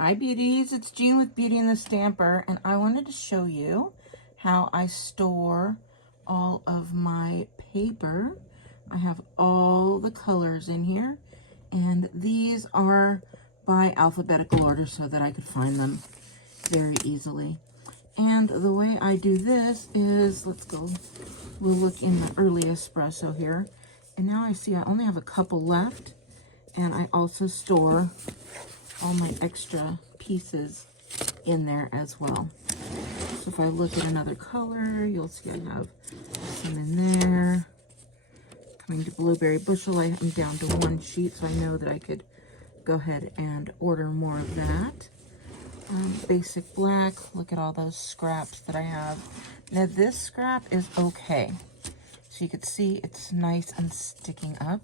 Hi beauties, it's Jean with Beauty and the Stamper, and I wanted to show you how I store all of my paper. I have all the colors in here, and these are by alphabetical order so that I could find them very easily. And the way I do this is, we'll look in the early espresso here, and now I see I only have a couple left, and I also store all my extra pieces in there as well. So if I look at another color, you'll see I have some in there. Coming to blueberry bushel, I am down to one sheet, so I know that I could go ahead and order more of that. Basic black, look at all those scraps that I have. Now this scrap is okay. So you could see it's nice and sticking up,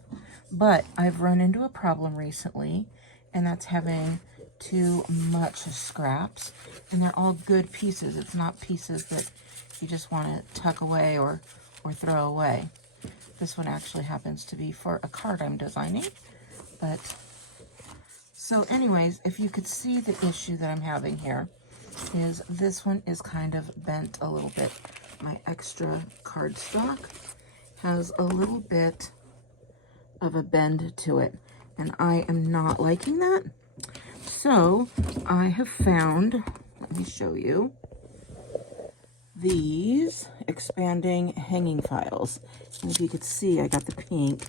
but I've run into a problem recently, and that's having too much scraps, and they're all good pieces. It's not pieces that you just want to tuck away or throw away. This one actually happens to be for a card I'm designing, but so anyways, if you could see the issue that I'm having here is this one is kind of bent a little bit. My extra cardstock has a little bit of a bend to it, and I am not liking that. So I have found, let me show you, these expanding hanging files. And if you could see, I got the pink,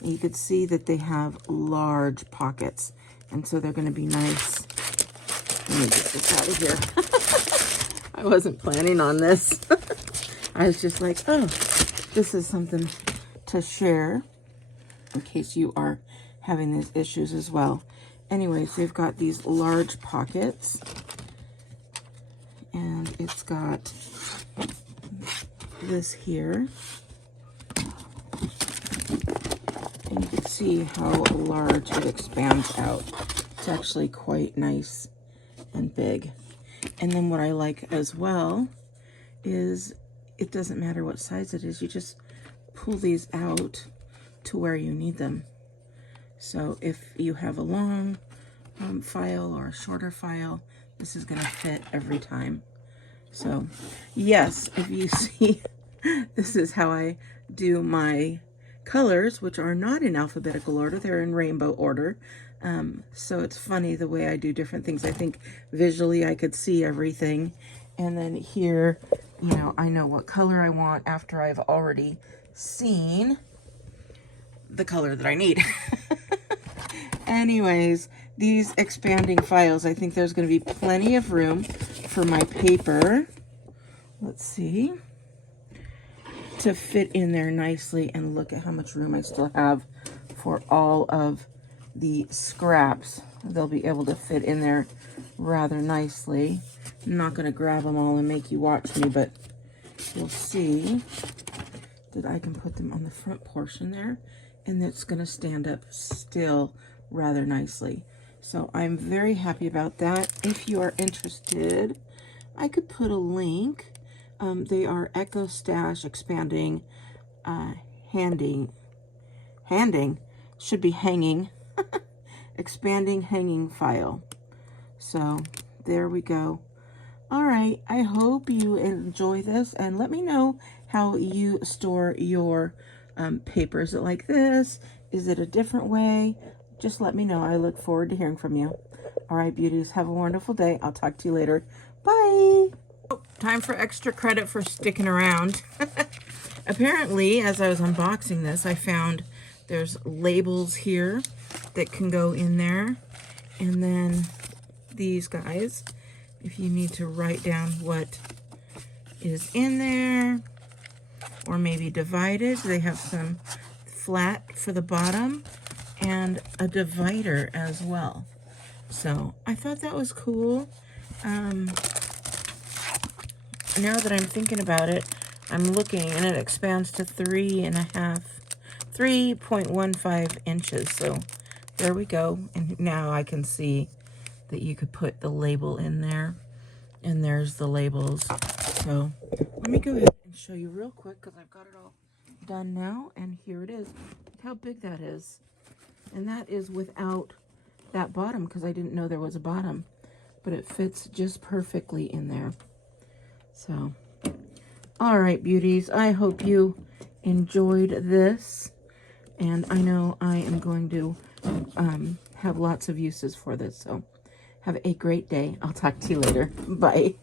and you could see that they have large pockets, and so they're going to be nice. Let me get this out of here. I wasn't planning on this. I was just like, oh, this is something to share in case you are having these issues as well. Anyways, they've got these large pockets, and it's got this here, and you can see how large it expands out. It's actually quite nice and big. And then what I like as well is it doesn't matter what size it is, you just pull these out to where you need them. So if you have a long file or a shorter file, this is going to fit every time. So yes, if you see, this is how I do my colors, which are not in alphabetical order, they're in rainbow order. So it's funny the way I do different things. I think visually I could see everything, and then here, you know, I know what color I want after I've already seen the color that I need. Anyways, these expanding files, I think there's going to be plenty of room for my paper. Let's see. To fit in there nicely, and look at how much room I still have for all of the scraps. They'll be able to fit in there rather nicely. I'm not going to grab them all and make you watch me, but you'll see that I can put them on the front portion there, and it's going to stand up still rather nicely. So I'm very happy about that. If you are interested, I could put a link. They are EcoStash expanding, hanging, should be hanging, expanding hanging file. So there we go. All right, I hope you enjoy this, and let me know how you store your paper. Is it like this? Is it a different way? Just let me know. I look forward to hearing from you. All right, beauties, have a wonderful day. I'll talk to you later. Bye. Oh, time for extra credit for sticking around. Apparently, as I was unboxing this, I found there's labels here that can go in there. And then these guys, if you need to write down what is in there, or maybe divided, they have some flat for the bottom and a divider as well. So I thought that was cool. Now that I'm thinking about it, I'm looking, and it expands to 3.15 inches. So there we go. And now I can see that you could put the label in there, and there's the labels. So let me go ahead and show you real quick, because I've got it all done now, and here it is. Look how big that is. And that is without that bottom, because I didn't know there was a bottom. but it fits just perfectly in there. So, all right, beauties, I hope you enjoyed this, and I know I am going to have lots of uses for this. So have a great day. I'll talk to you later. Bye.